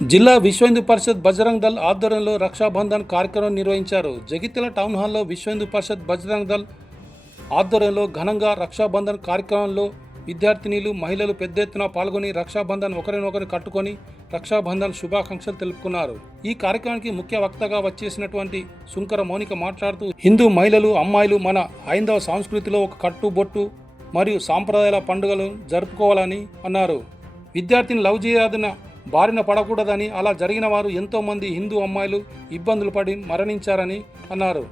జిల్లా విశ్వ హిందూ పరిషత్ బజరంగ్ దళ్ ఆధ్వర్యంలో రక్షాబంధన్ కార్యక్రమం నిర్వహించారు. జగిత్యాల టౌన్ హాల్లో విశ్వ హిందూ పరిషత్ బజరంగ్ దళ్ ఆధ్వర్యంలో ఘనంగా రక్షాబంధన్ కార్యక్రమంలో విద్యార్థినీలు, మహిళలు పెద్ద ఎత్తున పాల్గొని రక్షాబంధన్ ఒకరినొకరు కట్టుకొని రక్షాబంధన్ శుభాకాంక్షలు తెలుపుకున్నారు. ఈ కార్యక్రమానికి ముఖ్య వక్తగా వచ్చేసినటువంటి సుంకర మౌనిక మాట్లాడుతూ, హిందూ మహిళలు, అమ్మాయిలు మన హైందవ సంస్కృతిలో ఒక కట్టుబొట్టు మరియు సాంప్రదాయాల పండుగలు జరుపుకోవాలని అన్నారు. విద్యార్థిని లవ్ చేయదన బారిన పడకూడదని, అలా జరిగిన వారు ఎంతోమంది హిందూ అమ్మాయిలు ఇబ్బందులు పడి మరణించారని అన్నారు.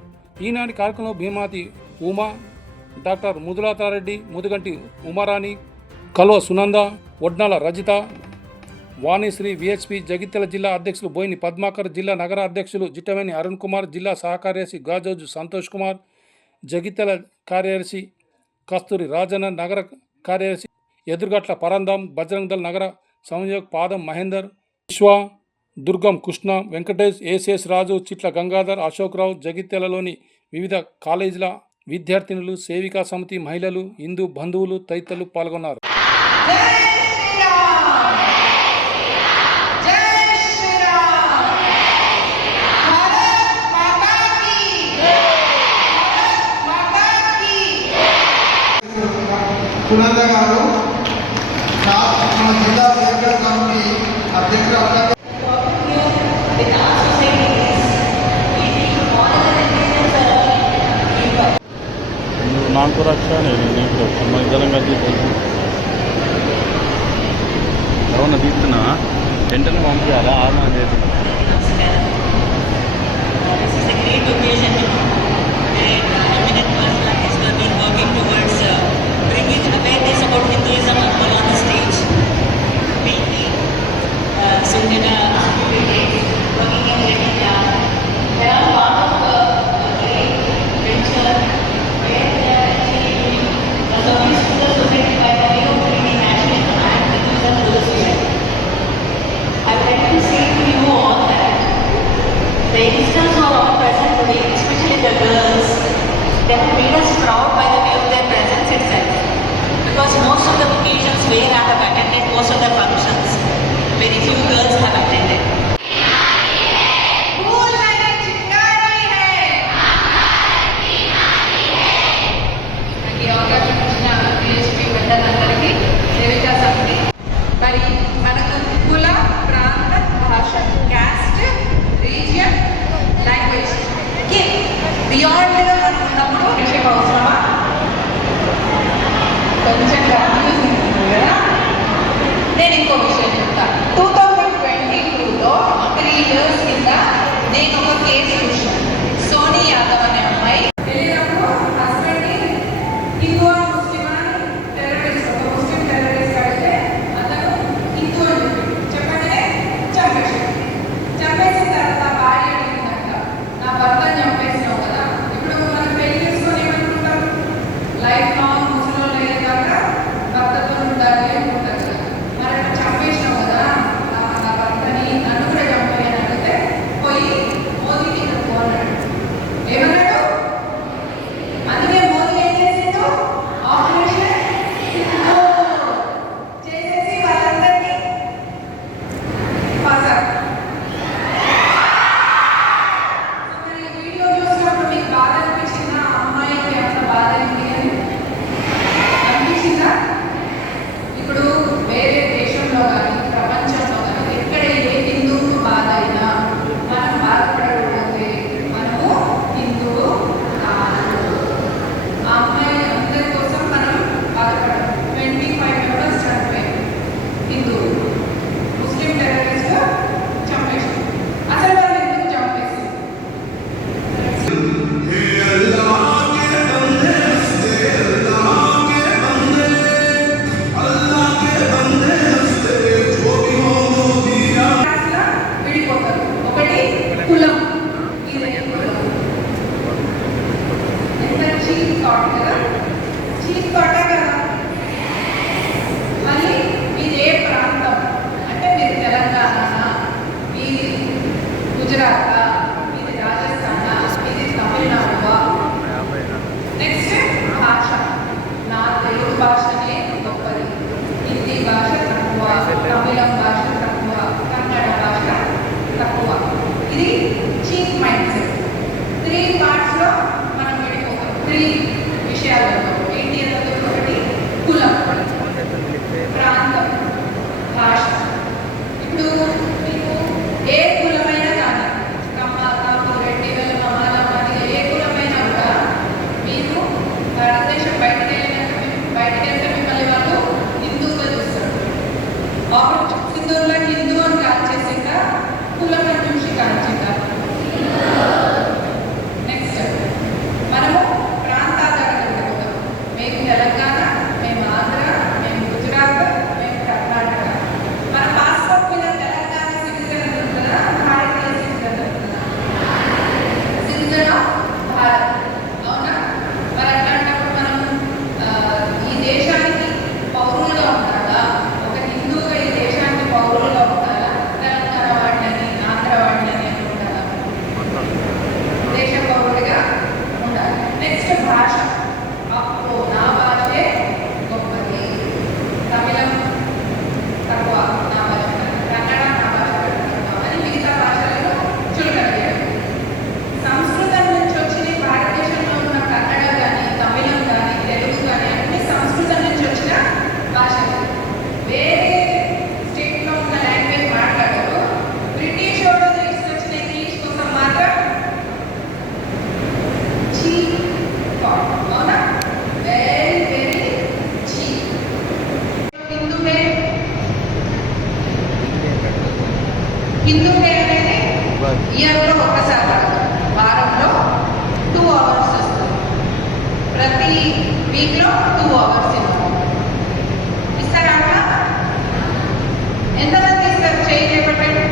ఈనాటి కార్యక్రమంలో భీమాతి ఉమా, డాక్టర్ ముదులాతారెడ్డి, ముదుగంటి ఉమారాణి, కల్వ సునంద, వడ్నాల రజిత, వాణిశ్రీ, విహెచ్పి జగిత్యాల జిల్లా అధ్యక్షులు బోయిని పద్మాకర్, జిల్లా నగర అధ్యక్షులు జిట్టవేని అరుణ్ కుమార్, జిల్లా సహకార్యదర్శి గాజోజు సంతోష్ కుమార్, జగిత్యాల కార్యదర్శి కస్తూరి రాజన్న, నగర కార్యదర్శి ఎదురుగట్ల పరంధాం, బజరంగ్ దళ్ నగర సంయోజక్ పాదం మహేందర్, విశ్వ, దుర్గం కృష్ణ, వెంకటేష్, ఏసిఎస్ రాజు, చిట్ల గంగాధర్, అశోక్ రావు, జగిత్యాలలోని వివిధ కాలేజీల విద్యార్థినులు, సేవికా సమితి మహిళలు, హిందూ బంధువులు తదితరులు పాల్గొన్నారు. సునంద గారు మన జిల్లా సెంట్రల్ కమిటీ అధ్యక్షులు. నాకు రక్ష నేను మన ఇద్దరం కలిసి ఎవరన్నా తీసుకున్నా వెంటనే పంపించాలా ఆర్మా చేసి The youngsters who are all present today, especially the girls, they have made us proud by the way of their presence itself. Because most of the occasions where I have attended, most of the functions, very few girls have attended. మరి మనకు కుల, ప్రాంత, భాష, caste, region, language beyond మనం ఉన్నప్పుడు విషయం అవసరమా? కొంచెం కన్ఫ్యూజింగ్ ఉంది కదా. నేను ఇంకో విషయం చెప్తాను. 2022లో 3 years కింద నేను ఒక కేసు చూసాను. సోనీ యాదవ్ అనే అమ్మాయి వెళ్ళినప్పుడు హస్బెండ్ని హిందూ ముస్లిం అని టెర్రరిస్ట్, ఒక ముస్లిం టెర్రరిస్ట్ అయితే అతను హిందూ అని చెప్పగానే చంపేసిన తర్వాత భార్య అడిగిందంట, నా భర్తను చంపేసినావు కదా, ఇప్పుడు మనం పెళ్లి చేసుకొని ఏమనుకుంటాం, లైఫ్ లాంగ్ ముసలిలో లేదాకా భర్తతో ఉండాలి అనుకుంటారు కదా. మరి అట్లా చంపేసినావు కదా నా భర్తని, నన్ను కూడా చంపేయని అడిగితే పోయి మోదీకి చెప్పు అన్నాడు. ఏమన్నాడు? అందుకే మోదీ ఏం చేసిండు? ఆపరేషన్ చేసేసి వాళ్ళందరినీ పాసారు. వీడియో చూసినప్పుడు మీకు బాధ అనిపించిందా? అమ్మాయికి అంత బాధ అయింది అని అనిపించిందా? ఇప్పుడు వేరే దేశంలో కానీ ప్రపంచంలో కానీ ఎక్కడ ఏ హిందువుకు బాధ అయినా మనం బాధపడకపోతే మనము హిందువు కాదు. ఆ అమ్మాయి అందరి కోసం మనం బాధపడాలి. 25 members చనిపోయారు హిందువులు. ముస్లిం టెర్రరిస్ట్ చంపేసి అసలు వాళ్ళు ఎందుకు చంపేసి? విడిపోతారు. ఒకటి కులం, ఇది కులం. ఎంత చీప్ థాట్ కదా, చీప్ థాటే కదా. మళ్ళీ మీది ఏ ప్రాంతం అంటే మీరు తెలంగాణ, మీది గుజరాత్, మీది రాజస్థాన్, మీది తమిళనాడు. నెక్స్ట్ భాష, నా తెలుగు భాషనే గొప్పది, హిందీ భాష తక్కువ, తమిళం భాష తక్కువ, కన్నడ భాష హిందూ డే అనేది ఇయర్లో ఒక్కసారి రాదు, వారంలో 2 hours వస్తుంది, ప్రతి వీక్లో 2 hours ఇస్తారా? ఎంతమంది ఇస్తారు? చేయి చేపట్టండి.